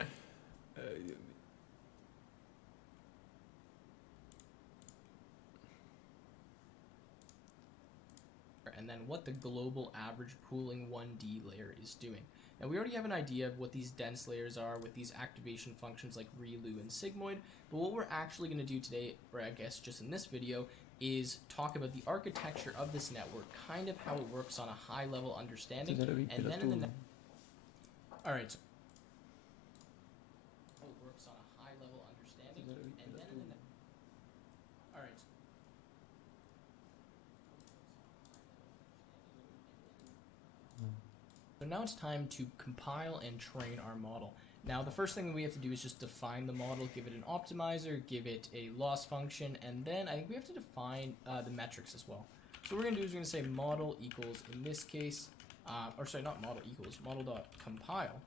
Ay, Dios mío. And then what the global average pooling 1D layer is doing. Now we already have an idea of what these dense layers are with these activation functions like ReLU and sigmoid, but what we're actually going to do today, or I guess just in this video, is talk about the architecture of this network, kind of how it works on a high level understanding, Ya lo vi, and pero then tú. in the Alright, so how it works on a high level understanding, Ya lo vi, and pero then in tú. the Alright. So now it's time to compile and train our model. Now the first thing we have to do is just define the model, give it an optimizer, give it a loss function, and then I think we have to define the metrics as well. So what we're going to do is we're going to say model equals, in this case, or sorry, not model equals, model.compile,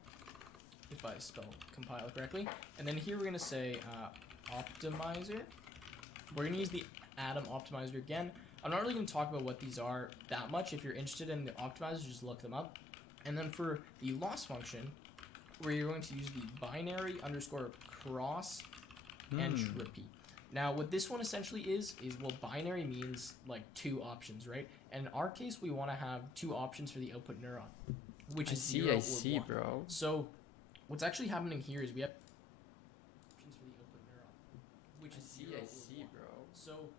if I spell compile correctly. And then here we're going to say optimizer. We're going to use the Atom optimizer again. I'm not really going to talk about what these are that much. If you're interested in the optimizers, just look them up. And then for the loss function, we're going to use the binary underscore cross entropy. Now, what this one essentially is well, binary means like two options, right? And in our case, we want to have two options for the output neuron, which is 0 or 1. Bro. So what's actually happening here is we have options for the output neuron, which is 0 or 1. bro. So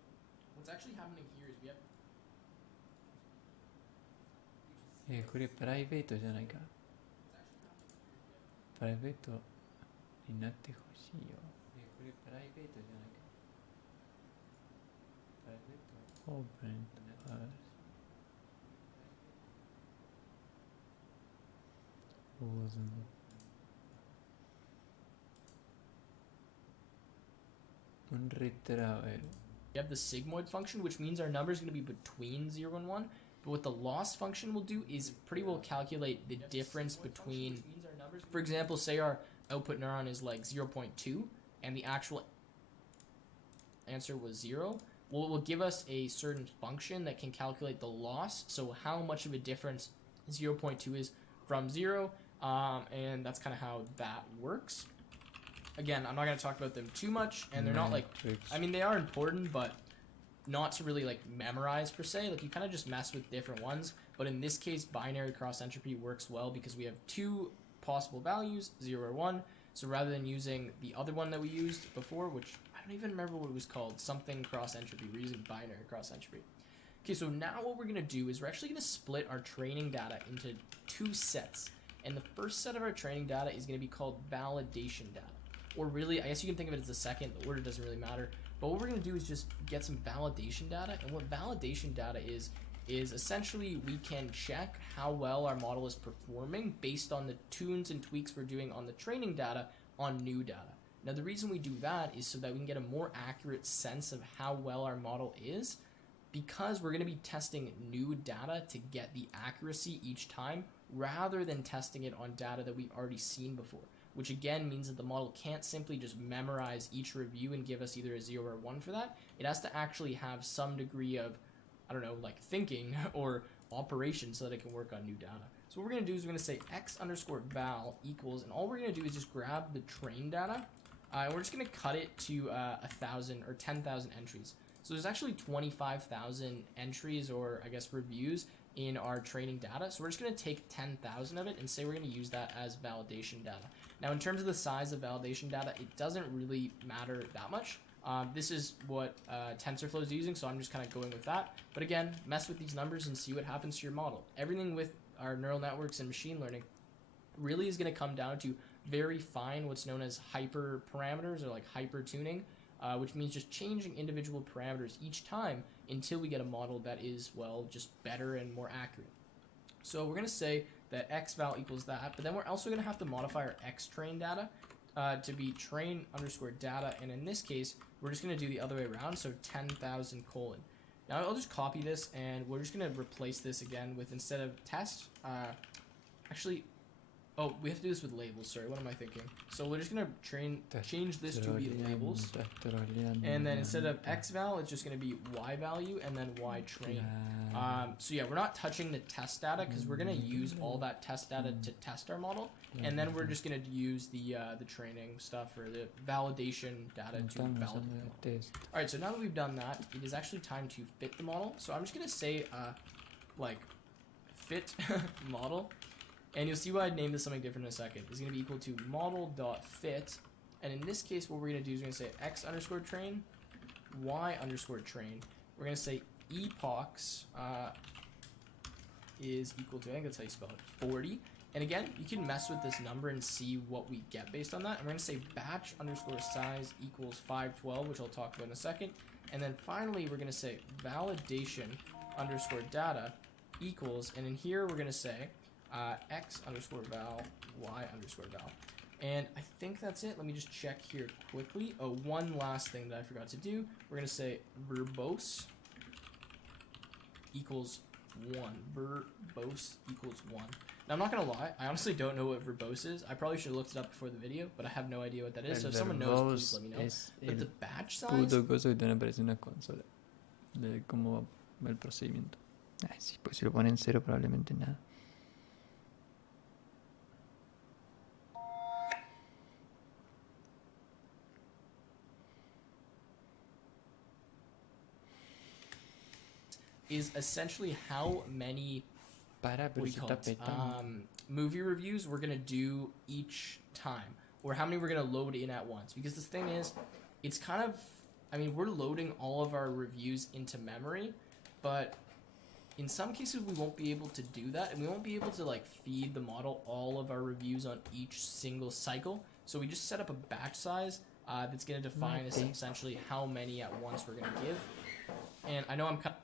what's actually happening here is we have これプライベートじゃないか。プライベートになってほしいよ。これプライベートじゃないか。プライベート。オープン。Un retraver. We have the sigmoid function, which means our number is going to be between 0 and 1. But what the loss function will do is pretty well calculate the difference between, for example, say our output neuron is like 0.2 and the actual answer was 0. Well, it will give us a certain function that can calculate the loss, so how much of a difference 0.2 is from 0, and that's kind of how that works. Again, I'm not going to talk about them too much, and they're not like, I mean, they are important, but not to really like memorize per se. Like you kind of just mess with different ones, but in this case, binary cross entropy works well because we have two possible values, 0 or 1. So rather than using the other one that we used before, which I don't even remember what it was called, something cross entropy, we're using binary cross entropy. Okay, so now what we're going to do is we're actually going to split our training data into two sets. And the first set of our training data is going to be called validation data. Or really, I guess you can think of it as the second. The order doesn't really matter. But what we're going to do is just get some validation data. And what validation data is essentially we can check how well our model is performing based on the tunes and tweaks we're doing on the training data on new data. Now, the reason we do that is so that we can get a more accurate sense of how well our model is, because we're going to be testing new data to get the accuracy each time rather than testing it on data that we've already seen before, which again means that the model can't simply just memorize each review and give us either a 0 or 1 for that. It has to actually have some degree of, I don't know, like thinking or operation so that it can work on new data. So what we're going to do is we're going to say x underscore val equals, and all we're going to do is just grab the train data, and we're just going to cut it to 1,000 or 10,000 entries. So there's actually 25,000 entries, or I guess reviews, in our training data. So we're just going to take 10,000 of it and say we're going to use that as validation data. Now, in terms of the size of validation data, it doesn't really matter that much. This is what TensorFlow is using, so I'm just kind of going with that. But again, mess with these numbers and see what happens to your model. Everything with our neural networks and machine learning really is going to come down to very fine, what's known as hyper parameters, or like hyper tuning, which means just changing individual parameters each time until we get a model that is, well, just better and more accurate. So we're going to say that xval equals that, but then we're also going to have to modify our xtrain data to be train underscore data, and in this case, we're just going to do the other way around, so 10,000 colon. Now I'll just copy this, and we're just going to replace this again with, instead of test, actually, Oh, we have to do this with labels. Sorry, what am I thinking? So we're just gonna change this to be labels, and then instead of x val, it's just gonna be y value and then y train. So yeah, we're not touching the test data because we're gonna use all that test data to test our model, and then we're just gonna use the training stuff or the validation data to validate the model. All right, so now that we've done that, it is actually time to fit the model. So I'm just gonna say like fit model. And you'll see why I named this something different in a second. It's going to be equal to model.fit. And in this case, what we're going to do is we're going to say x underscore train, y underscore train. We're going to say epochs is equal to, I think that's how you spell it, 40. And again, you can mess with this number and see what we get based on that. And we're going to say batch underscore size equals 512, which I'll talk about in a second. And then finally, we're going to say validation underscore data equals, and in here we're going to say x underscore val, y underscore val. And I think that's it. Let me just check here quickly. Oh, one last thing that I forgot to do. We're going to say verbose equals 1. Verbose equals 1. Now, I'm not going to lie. I honestly don't know what verbose is. I probably should have looked it up before the video, but I have no idea what that is. So if someone knows, please let me know. But the batch size... Puto coso que te aparece una consola de cómo va el procedimiento. Ay, sí, pues si lo ponen cero probablemente nada. Is essentially how many movie reviews we're gonna do each time, or how many we're gonna load in at once. Because this thing is, it's kind of, I mean, we're loading all of our reviews into memory, but in some cases we won't be able to do that, and we won't be able to like feed the model all of our reviews on each single cycle. So we just set up a batch size that's gonna define essentially how many at once we're gonna give. And I know I'm kind of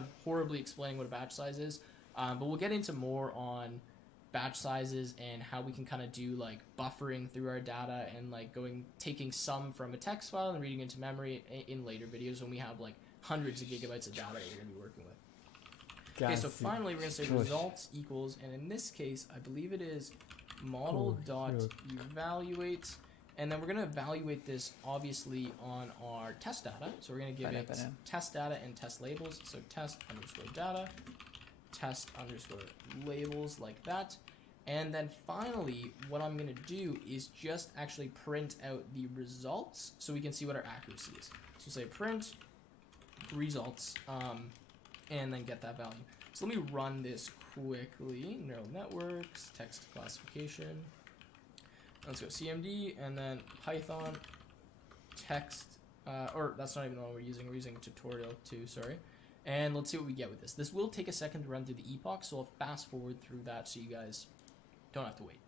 of horribly explaining what a batch size is, but we'll get into more on batch sizes and how we can kind of do like buffering through our data and like taking some from a text file and reading into memory in later videos when we have like hundreds of gigabytes of data that we're going to be working with. Okay, so finally we're going to say results equals, and in this case I believe it is model.evaluate. And then we're going to evaluate this, obviously, on our test data. So we're going to give it test data and test labels. So test underscore data, test underscore labels, like that. And then finally, what I'm going to do is just actually print out the results so we can see what our accuracy is. So say print results, and then get that value. So let me run this quickly. Neural networks, text classification. Let's go CMD and then Python text, or that's not even the one we're using tutorial 2, sorry. And let's see what we get with this. This will take a second to run through the epoch, so I'll fast forward through that so you guys don't have to wait.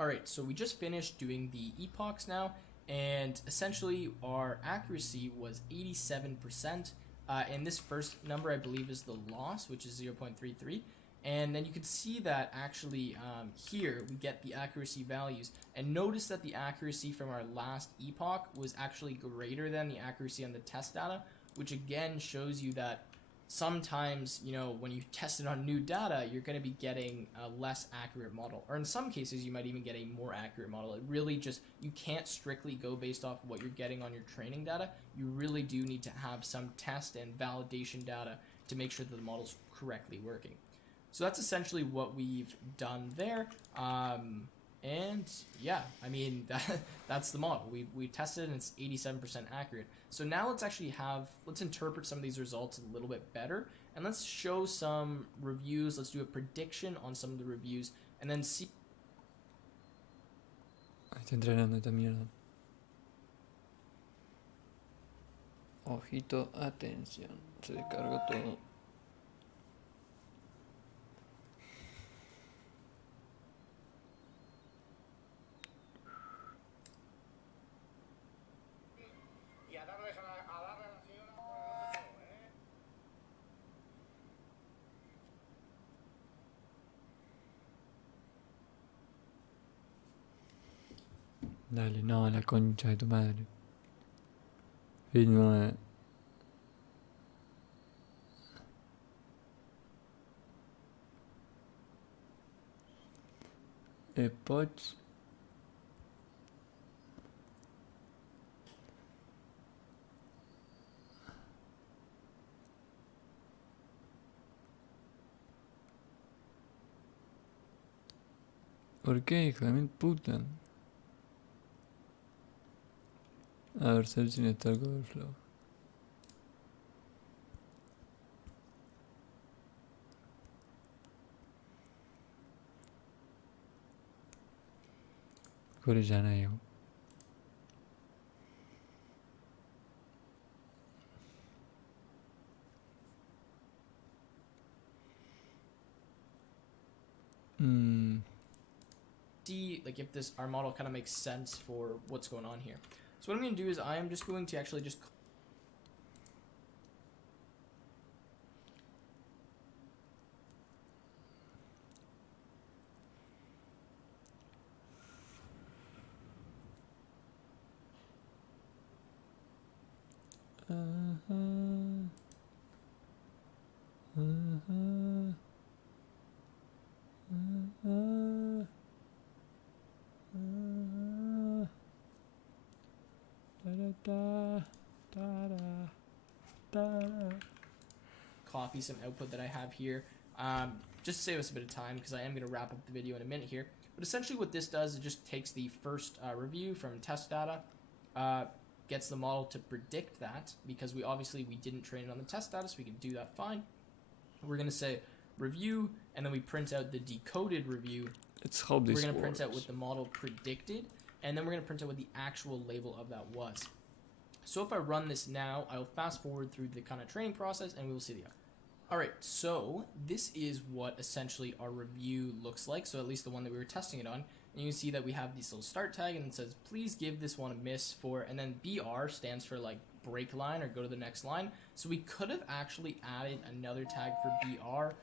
Alright, so we just finished doing the epochs now, and essentially our accuracy was 87%, and this first number I believe is the loss, which is 0.33. And then you can see that actually here we get the accuracy values. And notice that the accuracy from our last epoch was actually greater than the accuracy on the test data, which again shows you that sometimes, you know, when you test it on new data, you're going to be getting a less accurate model. Or in some cases, you might even get a more accurate model. It really just, you can't strictly go based off of what you're getting on your training data. You really do need to have some test and validation data to make sure that the model's correctly working. So that's essentially what we've done there. And yeah, I mean, that's the model. We tested it and it's 87% accurate. So now let's interpret some of these results a little bit better. And let's show some reviews. Let's do a prediction on some of the reviews and then see. Está entrenando esta mierda. Ojito, atención. Se descarga todo. Dale, no, la concha de tu madre. Filma. Pots. ¿Por qué, hijo de mil puta? A ver, ser sin estar overflow.これじゃないよ。See like if our model kind of makes sense for what's going on here. So what I'm going to do is I am just going to actually just copy some output that I have here, just to save us a bit of time because I am going to wrap up the video in a minute here. But essentially what this does, it just takes the first review from test data, gets the model to predict that because we didn't train it on the test data, so we can do that fine. We're going to say review, and then we print out the decoded review. Let's hope this We're going to works. print out what the model predicted, and then we're going to print out what the actual label of that was. So if I run this now, I'll fast forward through the kind of training process, and we will see the output. Alright, so this is what essentially our review looks like, so at least the one that we were testing it on. And you can see that we have this little start tag, and it says, please give this one a miss for, and then BR stands for like break line or go to the next line. So we could have actually added another tag for BR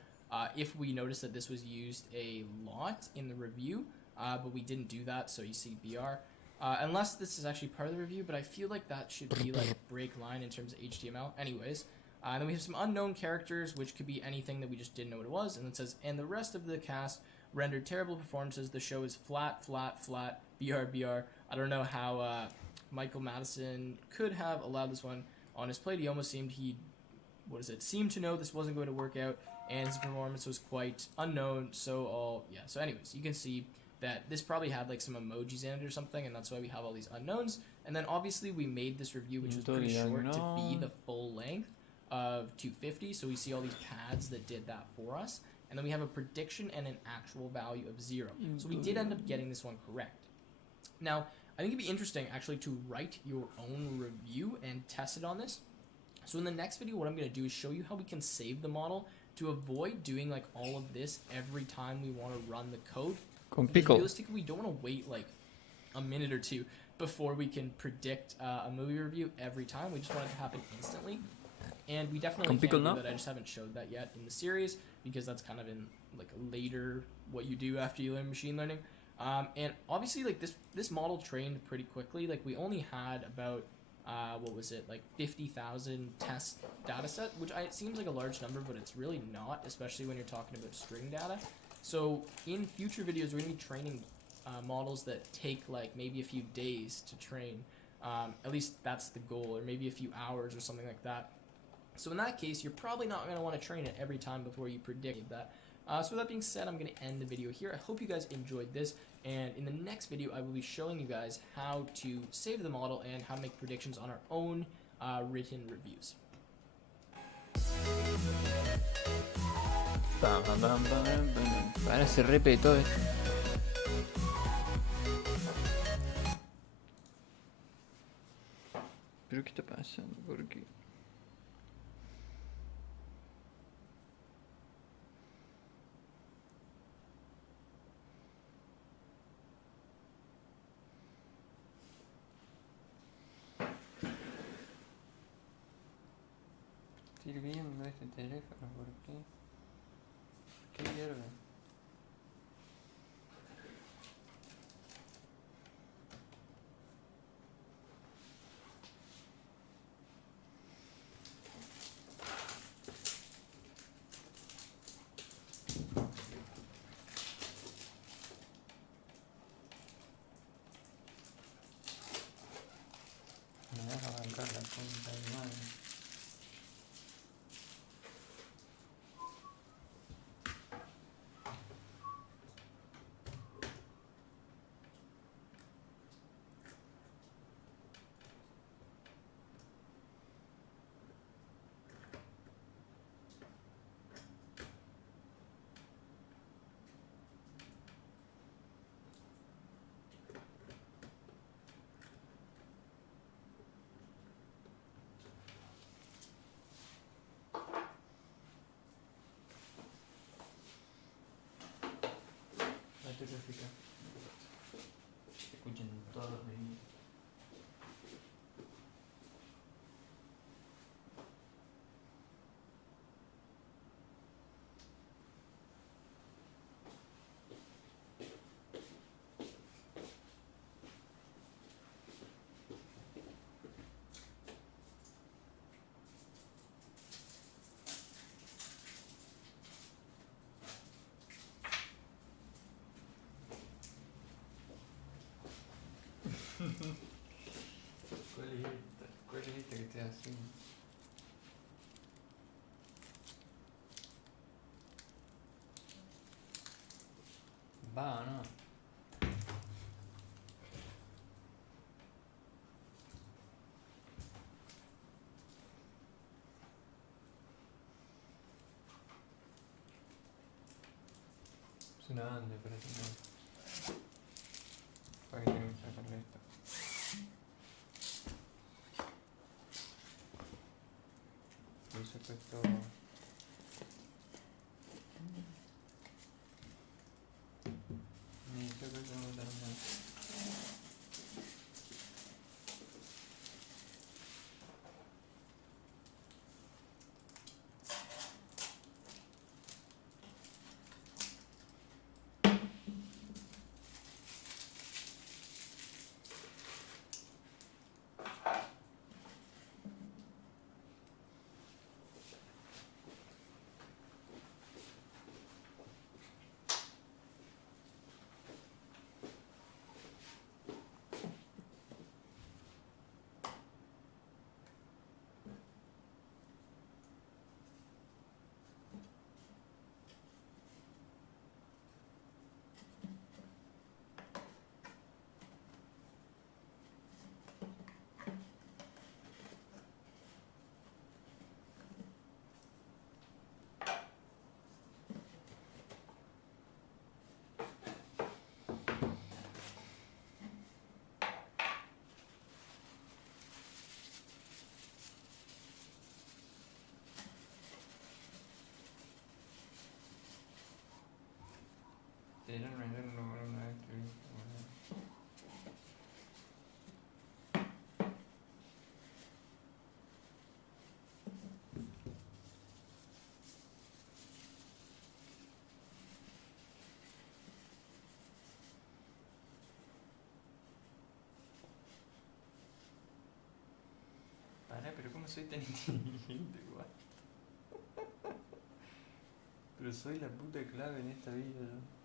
if we noticed that this was used a lot in the review, but we didn't do that, so you see BR. Unless this is actually part of the review, but I feel like that should be like break line in terms of HTML. Anyways, then we have some unknown characters, which could be anything that we just didn't know what it was. And it says, and the rest of the cast rendered terrible performances. The show is flat, flat, flat, BR, BR. I don't know how Michael Madison could have allowed this one on his plate. He almost seemed seemed to know this wasn't going to work out, and his performance was quite unknown. So anyways, you can see that this probably had like some emojis in it or something, and that's why we have all these unknowns. And then obviously we made this review, which was pretty short, to be the full length of 250. So we see all these pads that did that for us, and then we have a prediction and an actual value of 0. So we did end up getting this one correct. Now I think it'd be interesting actually to write your own review and test it on this. So in the next video, what I'm going to do is show you how we can save the model to avoid doing like all of this every time we want to run the code. Because realistically, we don't want to wait like a minute or two before we can predict a movie review every time. We just want it to happen instantly. And we definitely can do that. I just haven't showed that yet in the series because that's kind of in like later what you do after you learn machine learning. And obviously like this model trained pretty quickly. Like we only had about like 50,000 test data set, which it seems like a large number, but it's really not, especially when you're talking about string data. So in future videos, we're going to be training models that take like maybe a few days to train. At least that's the goal, or maybe a few hours or something like that. So in that case, you're probably not going to want to train it every time before you predict that. So with that being said, I'm going to end the video here. I hope you guys enjoyed this, and in the next video, I will be showing you guys how to save the model and how to make predictions on our own written reviews. Ahora se repetó esto. ¿Pero qué está pasando? ¿Por qué? Estoy viendo este teléfono, ¿por qué? ¿Qué hierve? Me vas a arrancar la punta de mi madre. No te fijar. Se escuchan todos los niños. ¿Cuál es esta que te hace? Va o no. Es una banda, parece una. ¿Para qué tengo que sacarle esto? Por supuesto. Yo creo que tengo que terminar. Pero ¿cómo soy tan inteligente, guay? Pero soy la puta clave en esta vida, ¿no?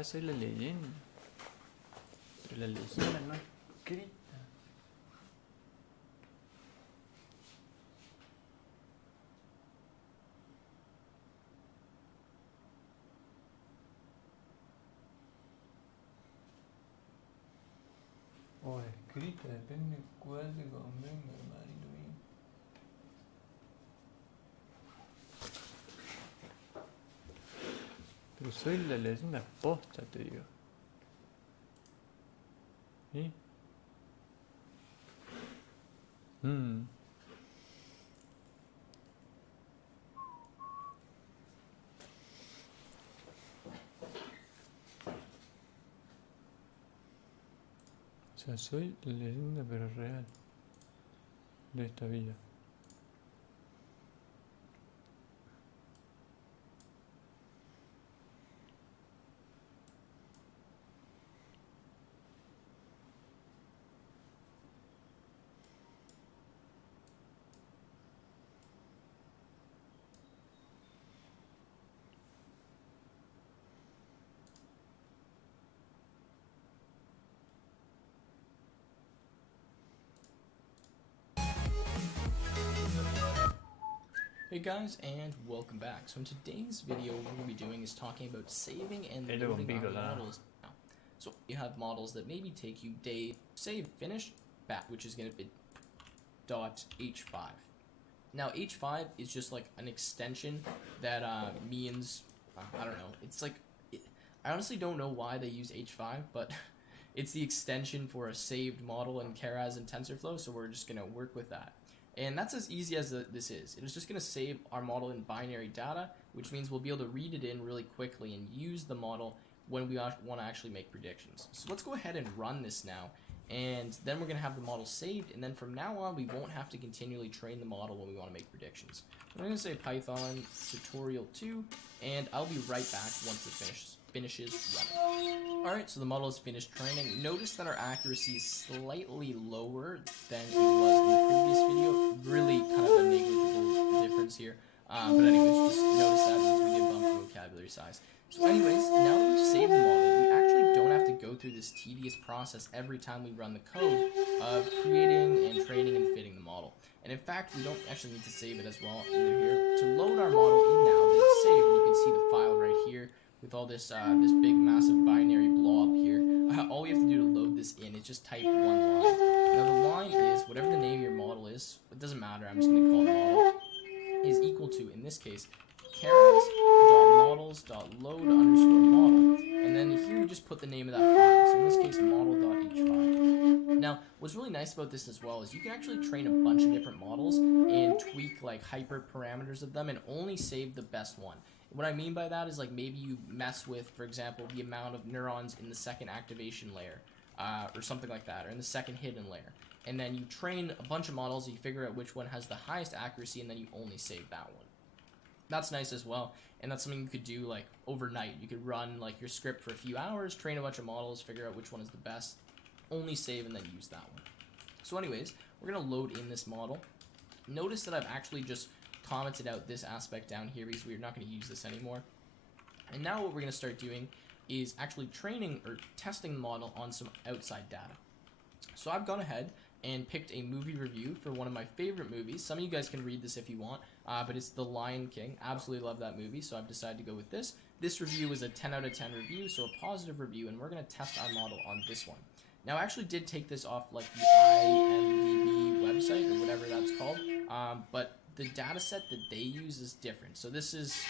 Ya soy la leyenda. Pero la leyenda no es escrita. O escrita, depende cuál te convenga, hermanito mío. Pero soy la leyenda posta, te digo. ¿Sí? O sea, soy la leyenda pero real de esta vida. Hey guys, and welcome back. So in today's video, what we're going to be doing is talking about saving and loading our models now. So you have models that maybe take you day, save, finish, back, which is going to be .h5. Now h5 is just like an extension that means, I don't know, it's like, I honestly don't know why they use h5, but it's the extension for a saved model in Keras and TensorFlow, so we're just going to work with that. And that's as easy as this is. It is just going to save our model in binary data, which means we'll be able to read it in really quickly and use the model when we want to actually make predictions. So let's go ahead and run this now, and then we're going to have the model saved, and then from now on we won't have to continually train the model when we want to make predictions. I'm going to say Python tutorial 2, and I'll be right back once it finishes running. Alright, so the model is finished training. Notice that our accuracy is slightly lower than it was in the previous video. Really kind of a negligible difference here. But anyways, just notice that means we did bump the vocabulary size. So anyways, now that we've saved the model, we actually don't have to go through this tedious process every time we run the code of creating and training and fitting the model. And in fact, we don't actually need to save it as well either here. To load our model in now that it's saved, you can see the file right here with all this this big massive binary blob here. All we have to do to load this in is just type one line. Now the line is, whatever the name of your model is, it doesn't matter, I'm just going to call it model, is equal to, in this case, keras.models.load_model, and then here you just put the name of that file, so in this case model.h5. Now, what's really nice about this as well is you can actually train a bunch of different models and tweak like hyper parameters of them and only save the best one. What I mean by that is like maybe you mess with, for example, the amount of neurons in the second activation layer, or something like that, or in the second hidden layer. And then you train a bunch of models, you figure out which one has the highest accuracy, and then you only save that one. That's nice as well, and that's something you could do like overnight. You could run like your script for a few hours, train a bunch of models, figure out which one is the best, only save, and then use that one. So anyways, we're going to load in this model. Notice that I've actually just commented out this aspect down here because we're not going to use this anymore. And now what we're going to start doing is actually training or testing the model on some outside data. So I've gone ahead and picked a movie review for one of my favorite movies. Some of you guys can read this if you want, but it's The Lion King. Absolutely love that movie, so I've decided to go with this. This review was a 10 out of 10 review, so a positive review, and we're going to test our model on this one. Now, I actually did take this off like the IMDb website, or whatever that's called, but the data set that they use is different. So this is,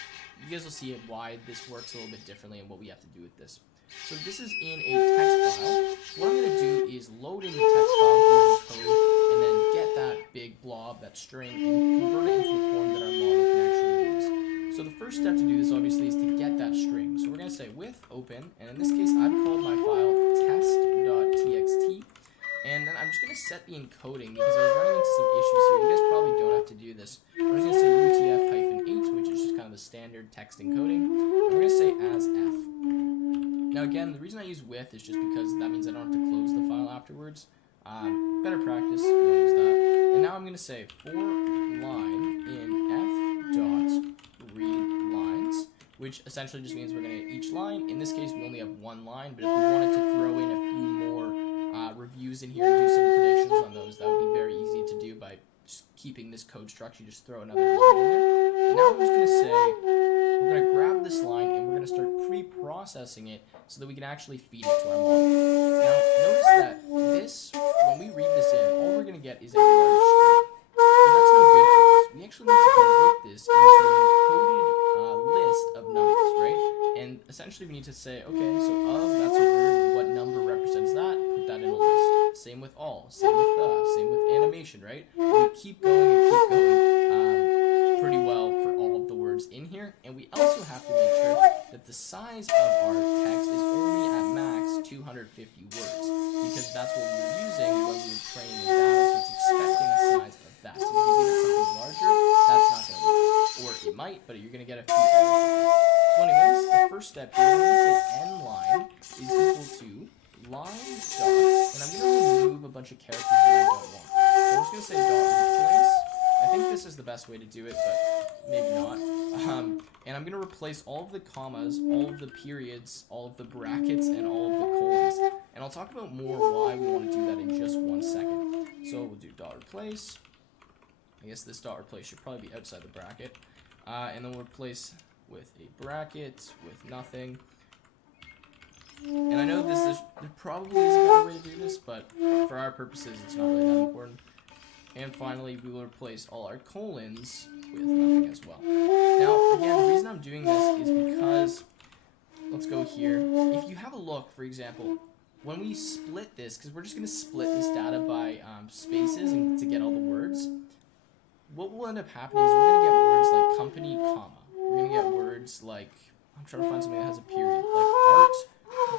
you guys will see why this works a little bit differently and what we have to do with this. So this is in a text file. What I'm going to do is load in the text file here in code, and then get that big blob, that string, and convert it into a form that our model can actually use. So the first step to do this, obviously, is to get that string. So we're going to say with open, and in this case, I've called my file test.txt, and then I'm just going to set the encoding because I was running into some issues here. You guys probably don't have to do this. I'm just going to say UTF-8, which is just kind of the standard text encoding, and we're going to say as f. Now again, the reason I use with is just because that means I don't have to close the file afterwards. Better practice if you want to use that. And now I'm going to say for line in f.read lines, which essentially just means we're going to get each line. In this case, we only have one line, but if we wanted to throw in a few more reviews in here and do some predictions on those, that would be very easy to do by just keeping this code structure. You just throw another line in there. And now I'm just going to say, we're going to grab this line and we're going to start pre-processing it so that we can actually feed it to our model. Now, notice that this, when we read this in, all we're going to get is a large string. But that's no good to us. We actually need to convert this into an encoded list of numbers, right? And essentially we need to say, okay, so of, that's a word, what number represents that? Put that in a list. Same with all, same with the, same with animation, right? We keep going and keep going pretty well for all of the words in here. And we also have to make sure that the size of our text is only at max 250 words, because that's what we were using when we were training the data, so it's expecting a size of that. So if you give it something larger, that's not going to work. Or it might, but you're going to get a few errors. So anyways, the first step here, we're going to say nline is equal to line dot, and I'm going to remove a bunch of characters that I don't want. So I'm just going to say dot replace. I think this is the best way to do it, but maybe not. And I'm going to replace all of the commas, all of the periods, all of the brackets, and all of the colons. And I'll talk about more why we want to do that in just 1 second. So we'll do dot replace. I guess this dot replace should probably be outside the bracket. And then we'll replace with a bracket, with nothing. And I know there probably is a better way to do this, but for our purposes, it's not really that important. And finally, we will replace all our colons with nothing as well. Now, again, the reason I'm doing this is because, let's go here. If you have a look, for example, when we split this, because we're just going to split this data by spaces and to get all the words, what will end up happening is we're going to get words like company, comma. We're going to get words like, I'm trying to find something that has a period, like art,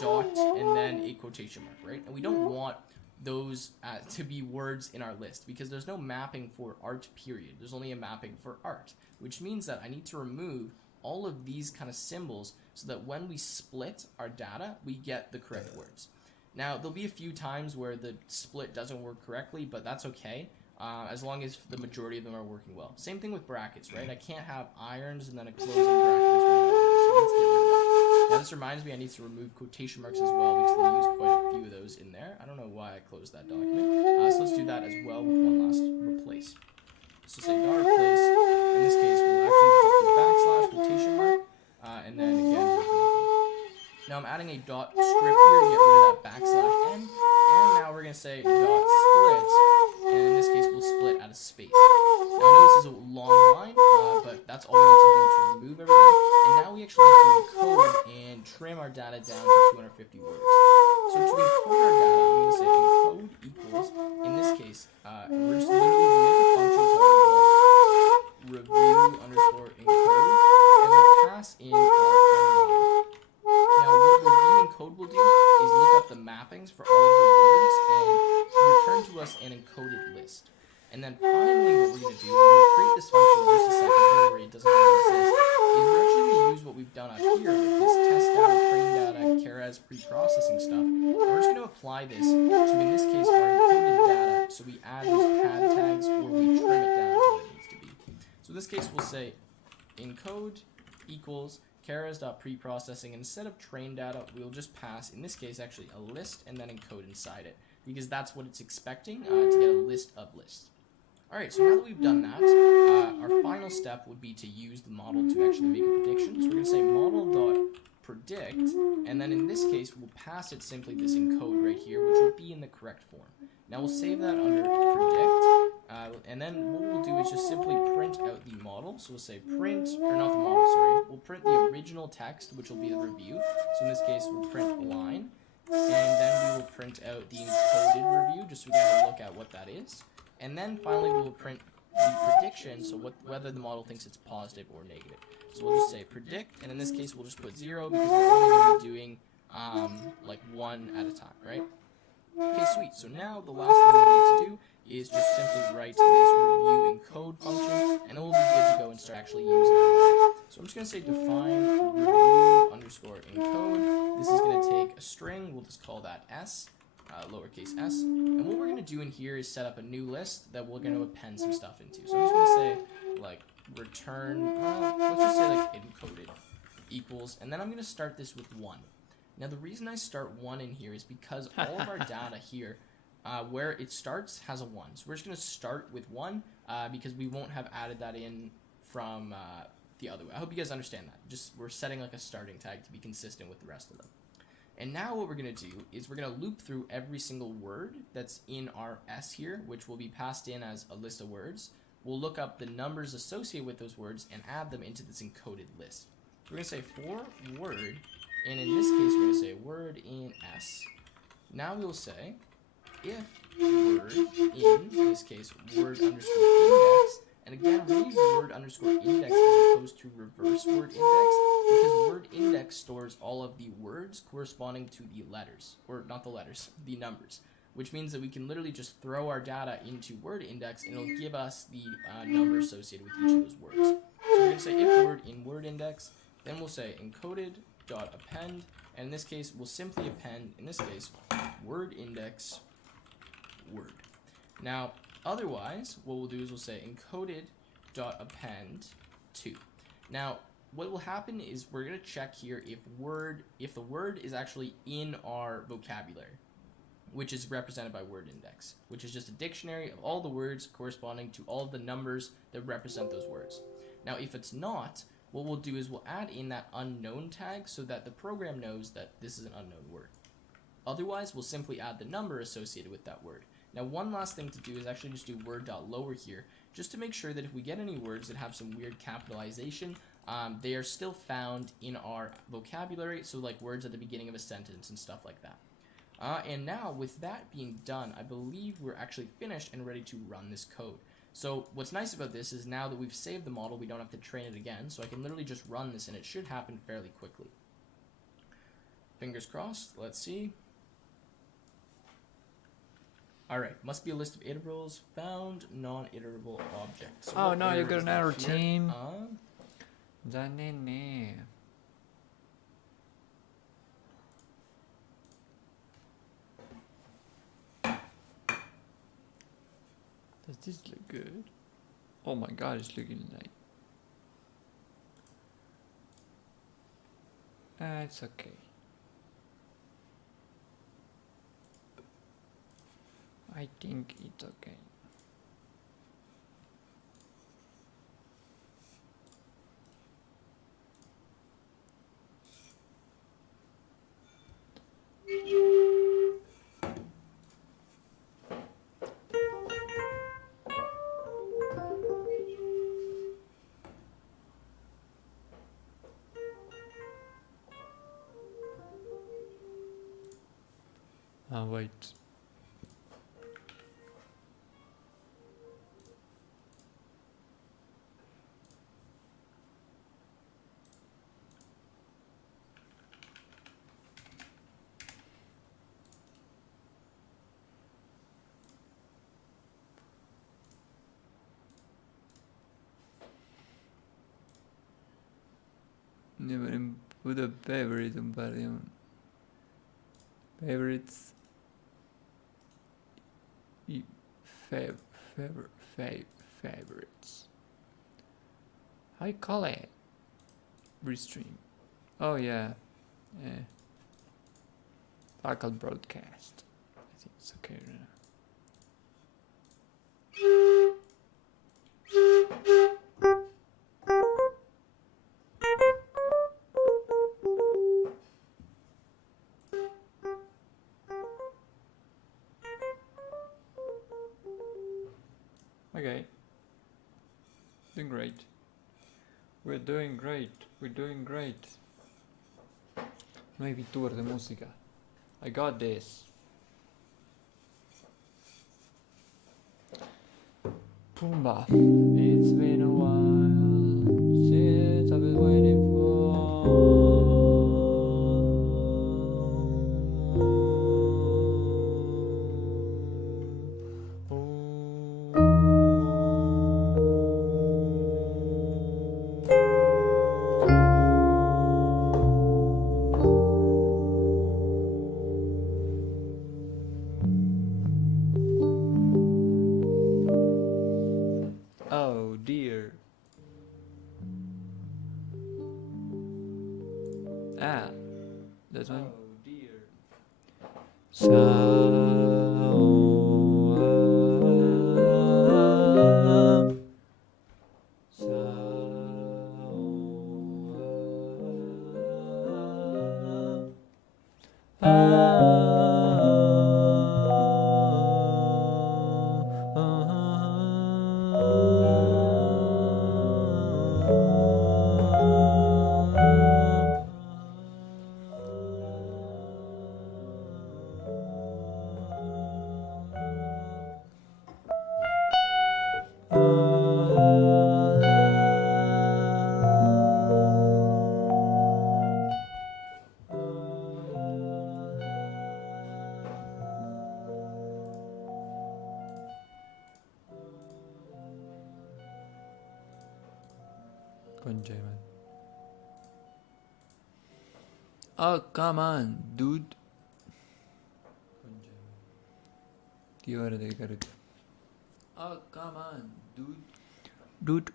dot, and then a quotation mark, right? And we don't want those to be words in our list because there's no mapping for art period. There's only a mapping for art, which means that I need to remove all of these kind of symbols so that when we split our data, we get the correct words. Now, there'll be a few times where the split doesn't work correctly, but that's okay, as long as the majority of them are working well. Same thing with brackets, right? I can't have irons and then a closing bracket as well. So let's get rid of that. Now, this reminds me I need to remove quotation marks as well because they use quite a few of those in there. I don't know why I closed that document. So let's do that as well with one last replace. So say dot replace. In this case, we'll actually put the backslash quotation mark, and then again with nothing. Now I'm adding a dot script here to get rid of that backslash n, and now we're going to say dot split, and in this case we'll split at a space. Now I know this is a long line, but that's all we need to do to remove everything, and now we actually need to encode and trim our data down to 250 words. So to encode our data, I'm going to say encode equals, in this case, we're just literally going to make a function called review underscore encode, and we'll pass in our n line. Now, what review encode will do is look up the mappings for all of the words and return to us an encoded list. And then finally, what we're going to do, we're going to create this function in just a second, don't worry, it doesn't already exist, is we're actually going to use what we've done up here with this test data, train data, Keras pre-processing stuff. And we're just going to apply this to, in this case, our encoded data, so we add these pad tags or we trim it down to what it needs to be. So in this case, we'll say encode equals Keras.preprocessing. Instead of train data, we'll just pass, in this case, actually a list and then encode inside it, because that's what it's expecting to get a list of lists. Alright, so now that we've done that, our final step would be to use the model to actually make a prediction. So we're going to say model.predict, and then in this case, we'll pass it simply this encode right here, which will be in the correct form. Now we'll save that under predict, and then what we'll do is just simply print out the model. So we'll say print, or not the model, sorry. We'll print the original text, which will be the review. So in this case, we'll print line, and then we will print out the encoded review, just so we can have a look at what that is. And then finally, we will print the prediction, so whether the model thinks it's positive or negative. So we'll just say predict, and in this case, we'll just put 0 because we're only going to be doing like one at a time, right? Okay, sweet. So now the last thing we need to do is just simply write this review encode function, and then we'll be good to go and start actually using it. So I'm just going to say define review underscore encode. This is going to take a string. We'll just call that s, lowercase s. And what we're going to do in here is set up a new list that we're going to append some stuff into. So I'm just going to say like return, let's just say like encoded equals, and then I'm going to start this with 1. Now, the reason I start 1 in here is because all of our data here, where it starts, has a 1. So we're just going to start with 1 because we won't have added that in from the other way. I hope you guys understand that. Just we're setting like a starting tag to be consistent with the rest of them. And now what we're going to do is we're going to loop through every single word that's in our S here, which will be passed in as a list of words. We'll look up the numbers associated with those words and add them into this encoded list. So we're going to say for word, and in this case, we're going to say word in S. Now we'll say if word in this case, word underscore index, and again, we use word underscore index as opposed to reverse word index because word index stores all of the words corresponding to the letters, or not the letters, the numbers, which means that we can literally just throw our data into word index and it'll give us the number associated with each of those words. So we're going to say if word in word index, then we'll say encoded.append, and in this case, we'll simply append, in this case, word index word. Now, otherwise, what we'll do is we'll say encoded.append 2. Now, what will happen is we're going to check here if the word is actually in our vocabulary, which is represented by word index, which is just a dictionary of all the words corresponding to all of the numbers that represent those words. Now, if it's not, what we'll do is we'll add in that unknown tag so that the program knows that this is an unknown word. Otherwise, we'll simply add the number associated with that word. Now, one last thing to do is actually just do word.lower here, just to make sure that if we get any words that have some weird capitalization, they are still found in our vocabulary, so like words at the beginning of a sentence and stuff like that. And now, with that being done, I believe we're actually finished and ready to run this code. So what's nice about this is now that we've saved the model, we don't have to train it again, so I can literally just run this and it should happen fairly quickly. Fingers crossed, let's see. Alright, must be a list of iterables, found non-iterable objects. So oh no, you got is an that error, here? team. 残念ね. Does this look good? Oh my god, it's looking like... it's okay. I think it's okay. Wait. Never put a favorite on Patreon. Favorites. Favorites. How you call it? Restream. Oh yeah. Local broadcast. I think it's okay right now. Okay. Doing great. We're doing great. We're doing great. No hay VTuber de música. I got this. Pumba. It's been a while since I've been waiting Oh dear. Ah, that one. Oh dear. Concha, man. Oh, come on, dude. ¿Qué hora de careta? Oh, come on, dude. Dude.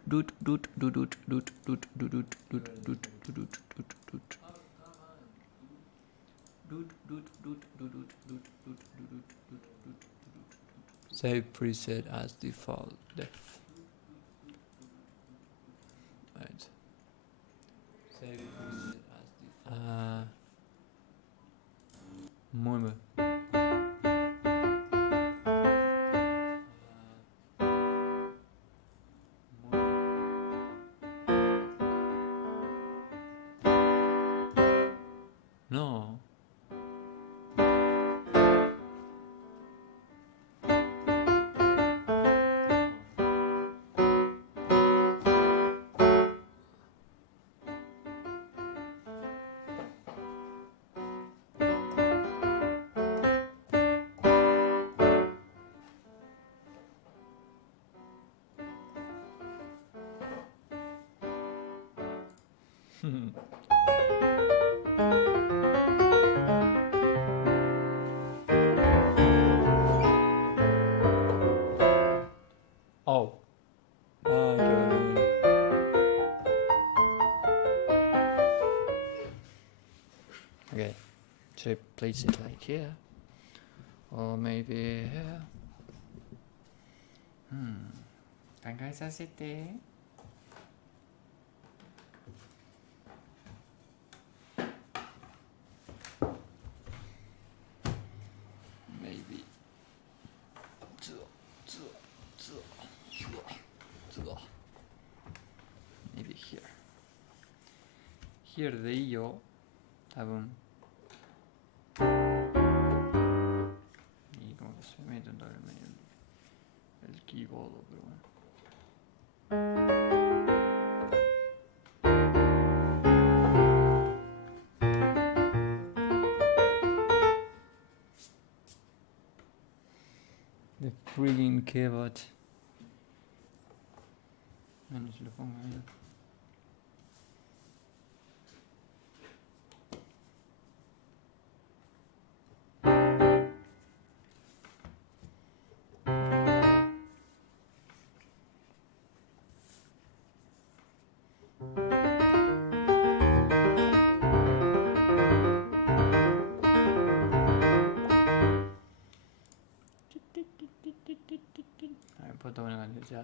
Save preset as default def. Right. Save preset as default. Mueve. No. Oh. Ay, qué bueno. Okay. Should I place it like here? Or maybe here? 考えさせて。Maybe. ずっ Maybe here. Here でいいよ。多分。Y como que se mete en el medio el keyboard, pero bueno. The friggin' keyboard. Bueno, si lo pongo ahí. A ver, puedo tomar una canción ya.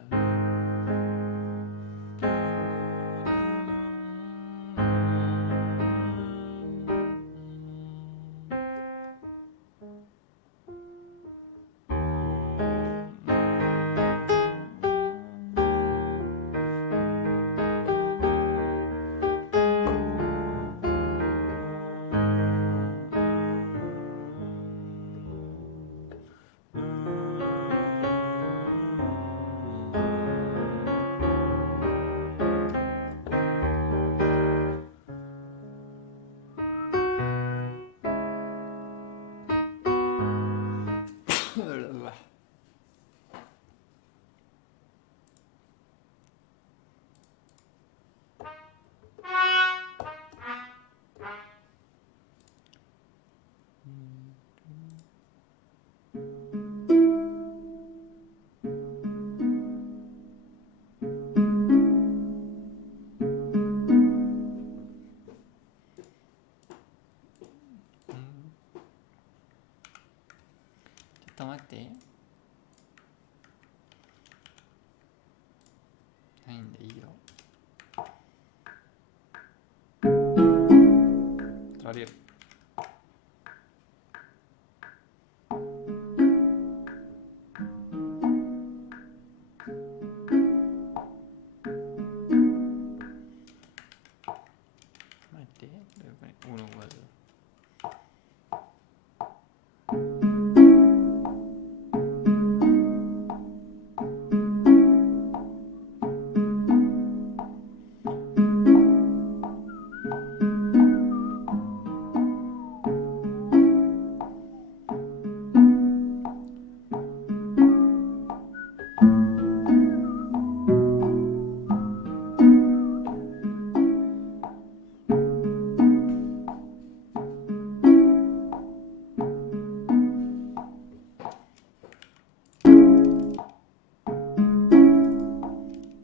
variar. Mate, uno, cuatro.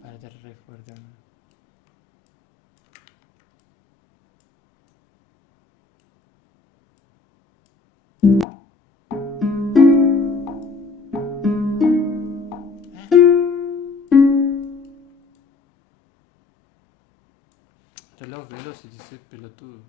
Párate re fuerte, ¿no? Reloj velocity, soy pelotudo.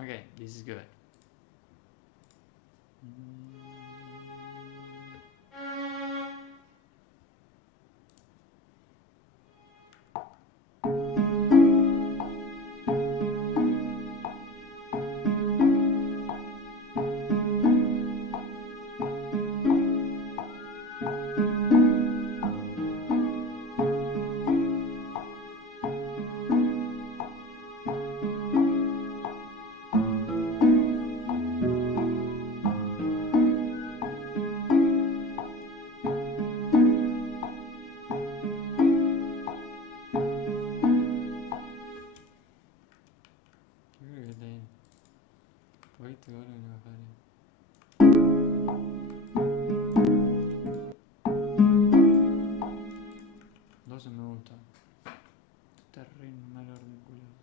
Okay, this is good. Poquito ahora me bajaré. Doce me gusta. Está re mal articulado.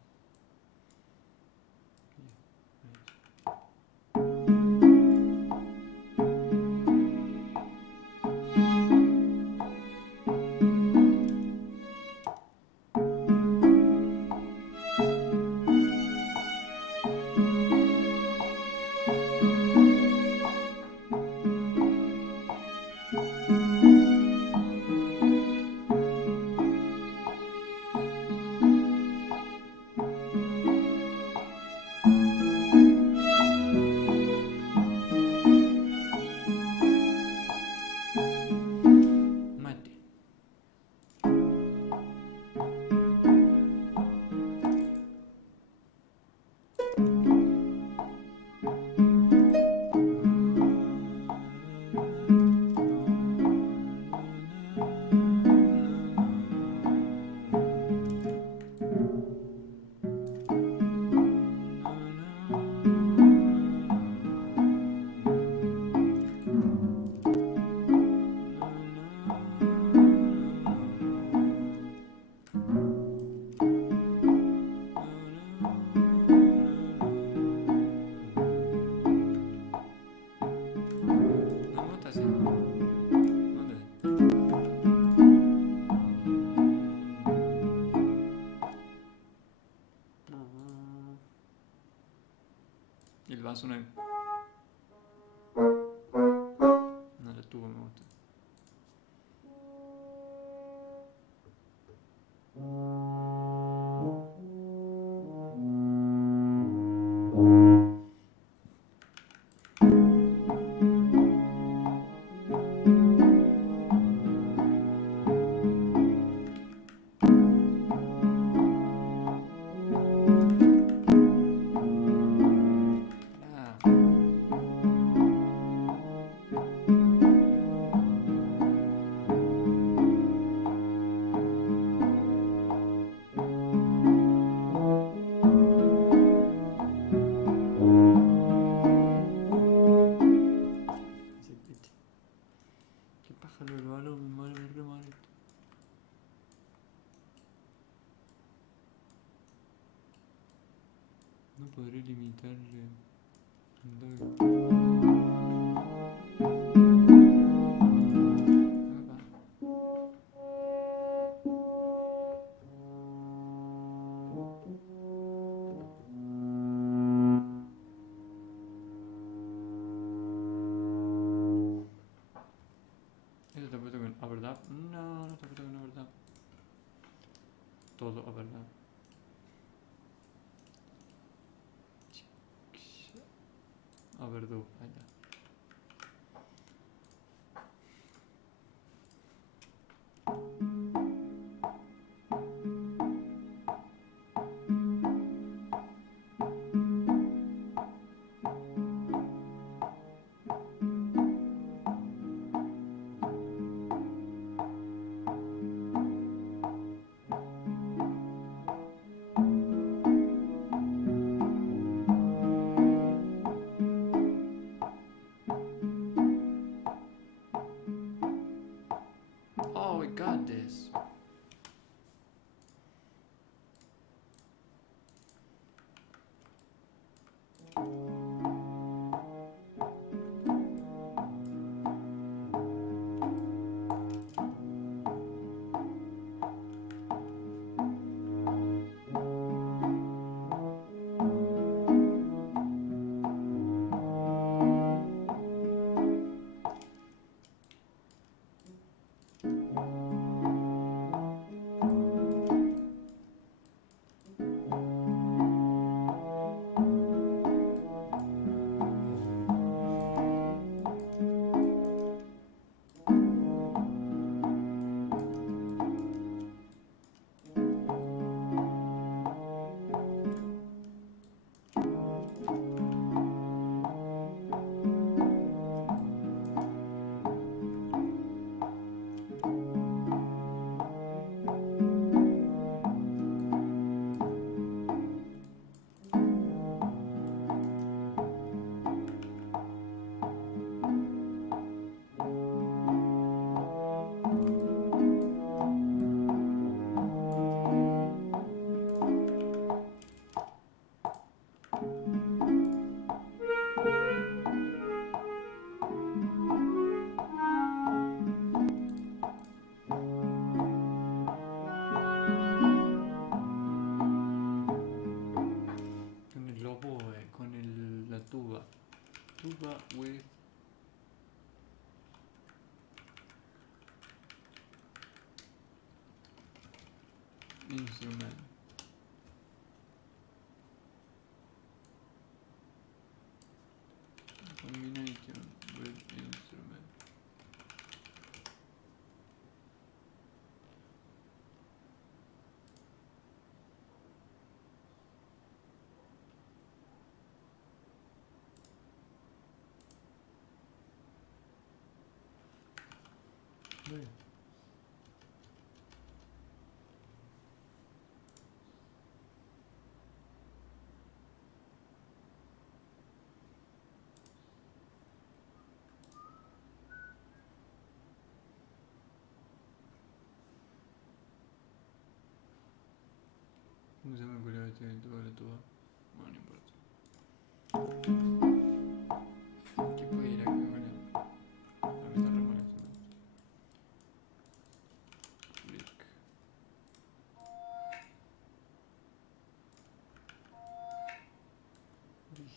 Mate. No me gusta así. ¿Dónde? Y el vaso no. No, el tubo me gusta. Bájalo el balón, mi madre me remate. No podré limitarle. ¿Eso te ha puesto con overdub? No, no te ha puesto con overdub. Todo overdub. Overdub, ahí está. Oh, we got this. Con el oboe, con la tuba. Tuba with instrument. Combination with instrument. Very. ¿Cómo se llama el culiao este del tubo de la tuba? Bueno, no importa. ¿Qué puede ir acá con él? A mí está re mal esto, ¿no? Click. Dij.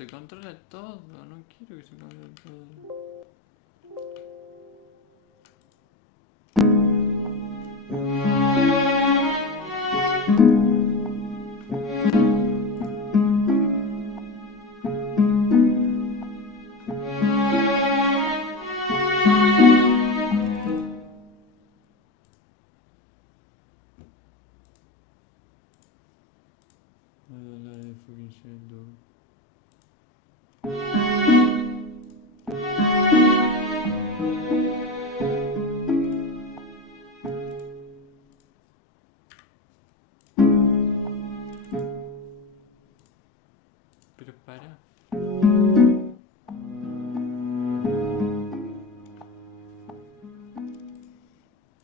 se controla todo. No quiero que se controle todo. Pero para.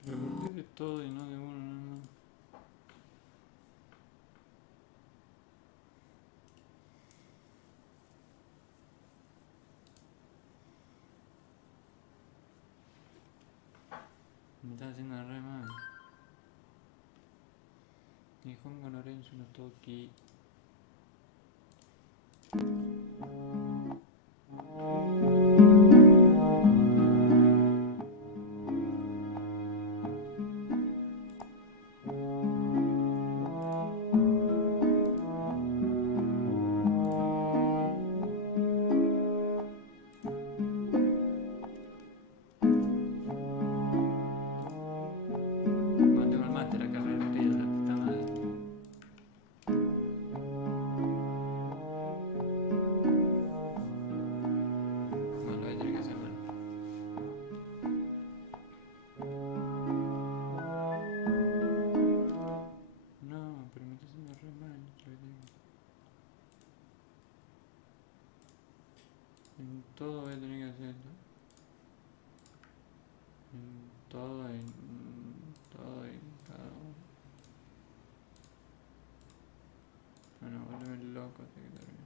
Pero ¿por qué de todo y no de uno nada más? Me está haciendo re mal. Nihongo no Rensu no Toki. Mantengo el máster acá repetido, la puta madre. Bueno, lo voy a tener que hacer mal. No, pero me está haciendo re mal. En todo voy a tener que hacer esto. En todo y cada uno. Bueno, vuelve loco hasta que termine.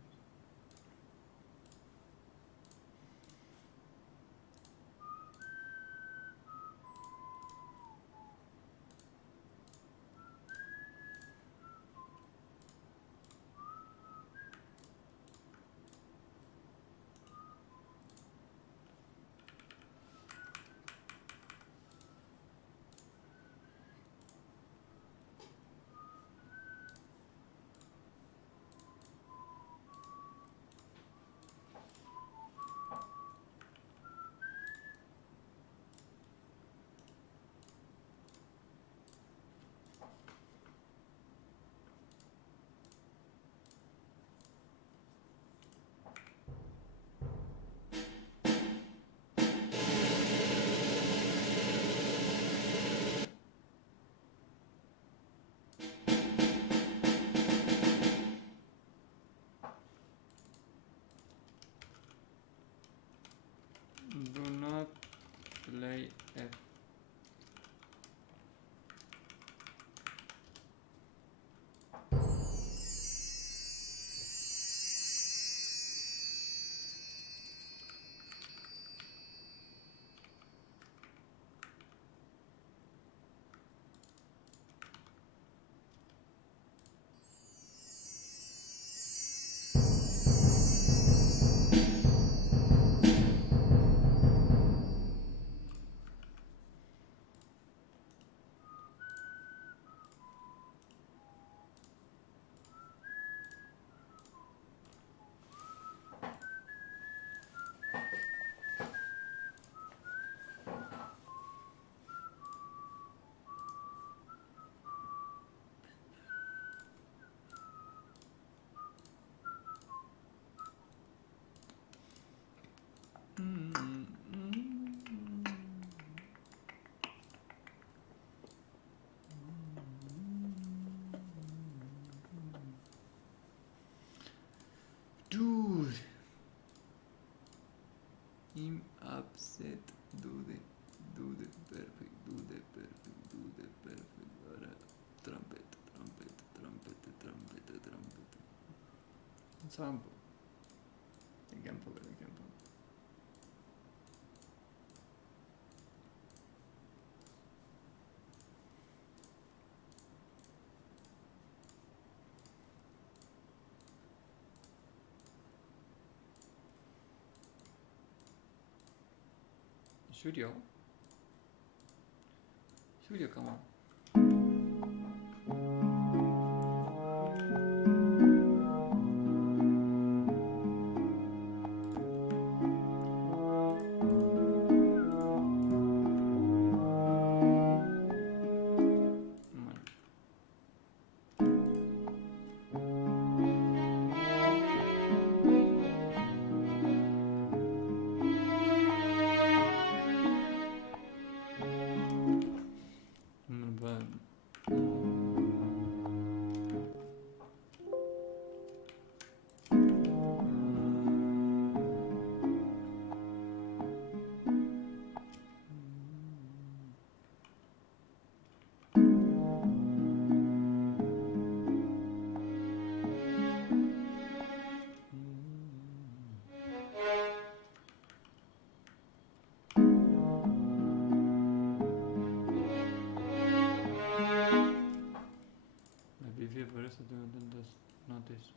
Do not play F. Dude, I'm upset. Dude, perfect. Ahora, trompeta. Sampo. El campo. Studio. Studio, come on. Maybe if I than this, not this.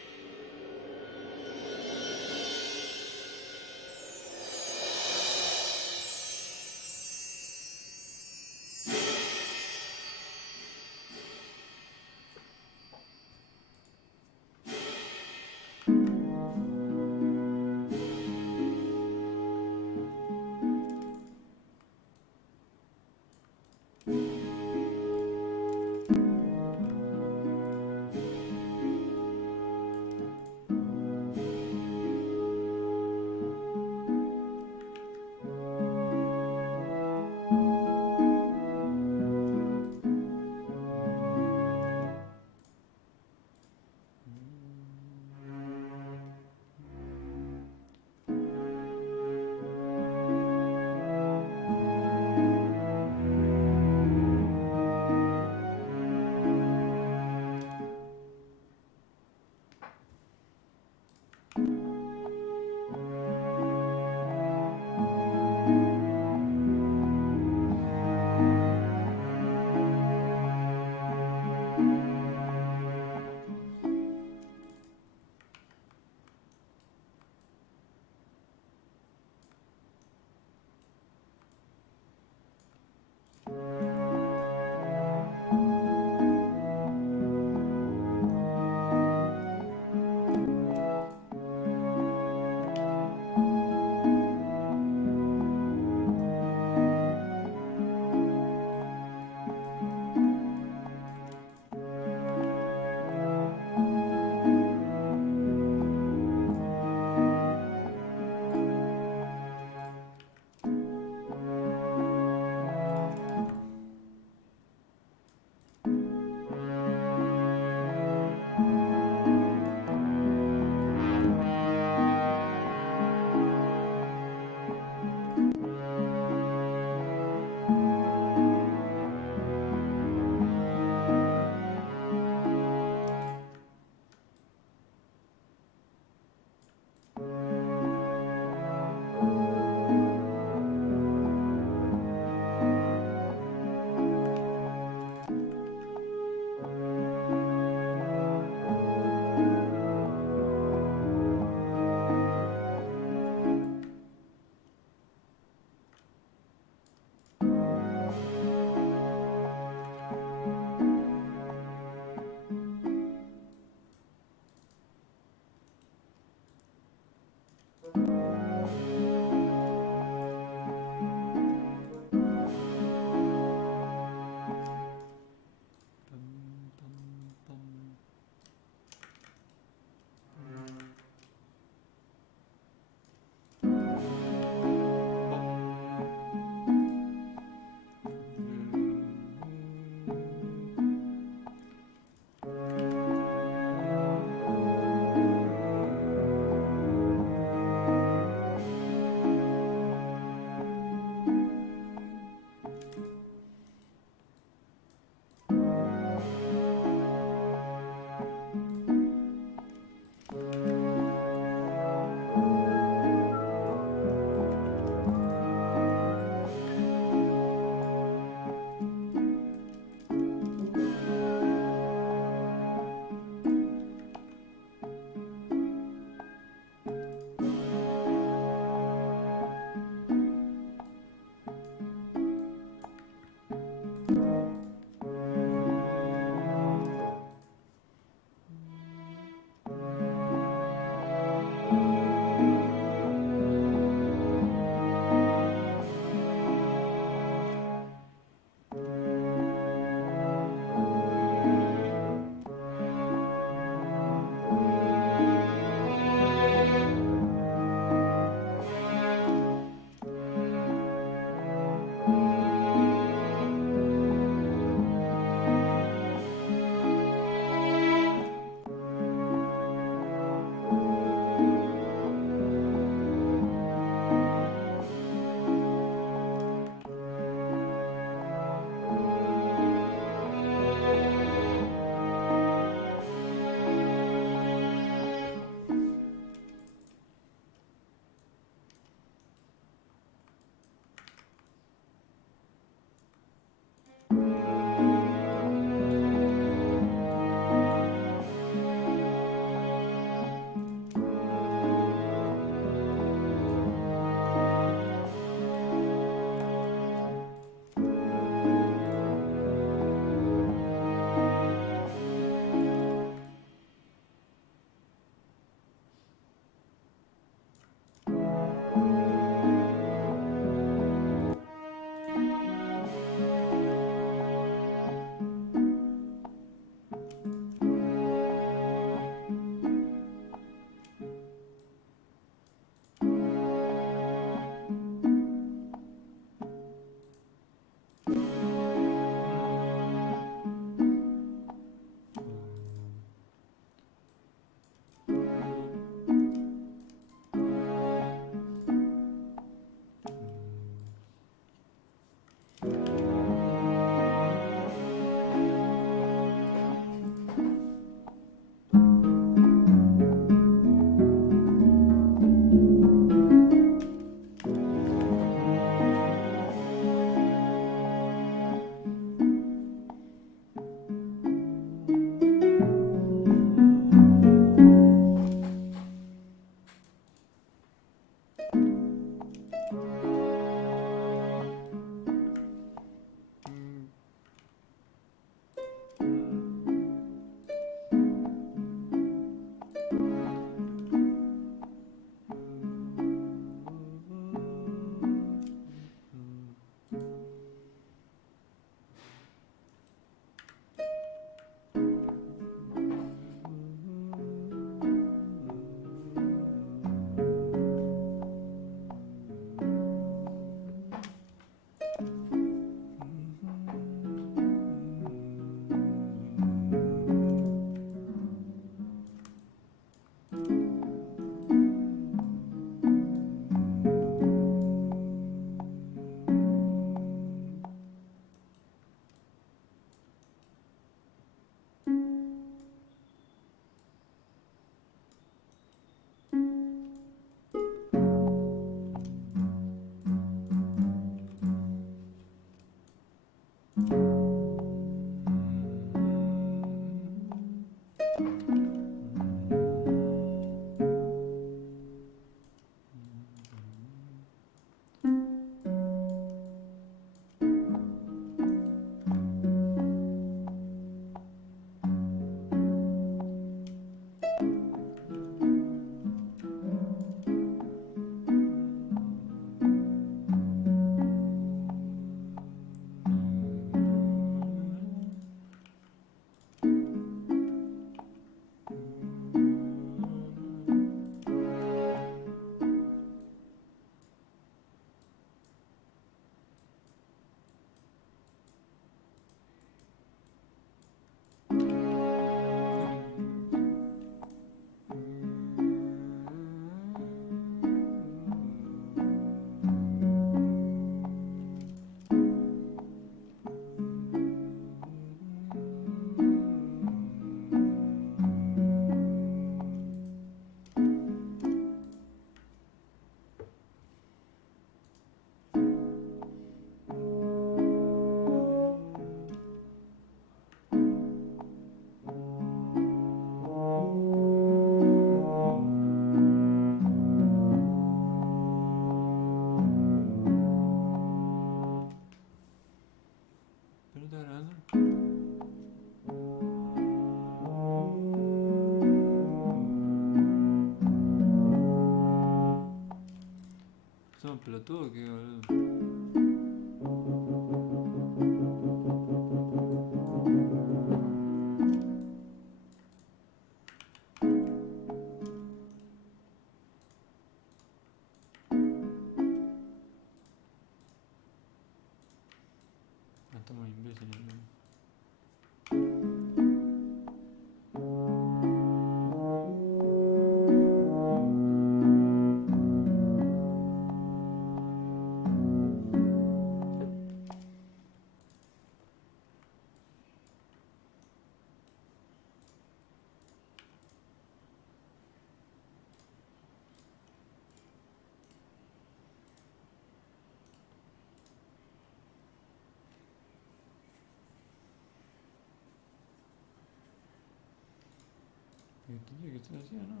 Tendría que estar así, ¿o no?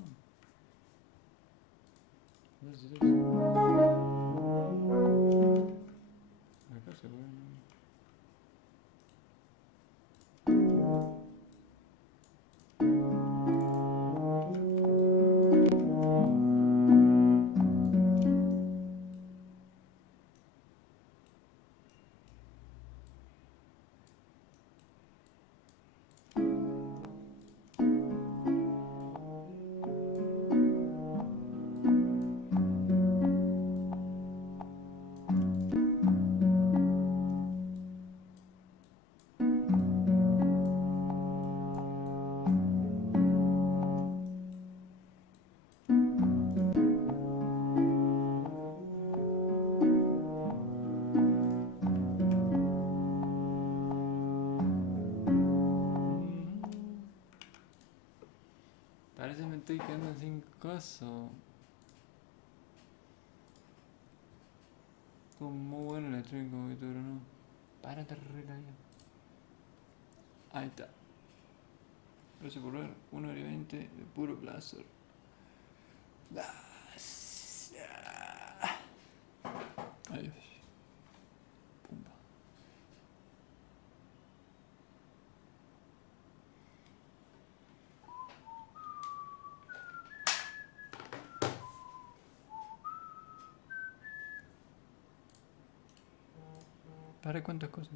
No sé si es- Acá se puede. Parece que me estoy quedando sin coso. Estuvo muy bueno el stream como que pero no. Párate recaído. Ahí está. Gracias por ver. 1 hora y 20 de puro placer. Adiós. Pumba. ¿Para cuántas cosas?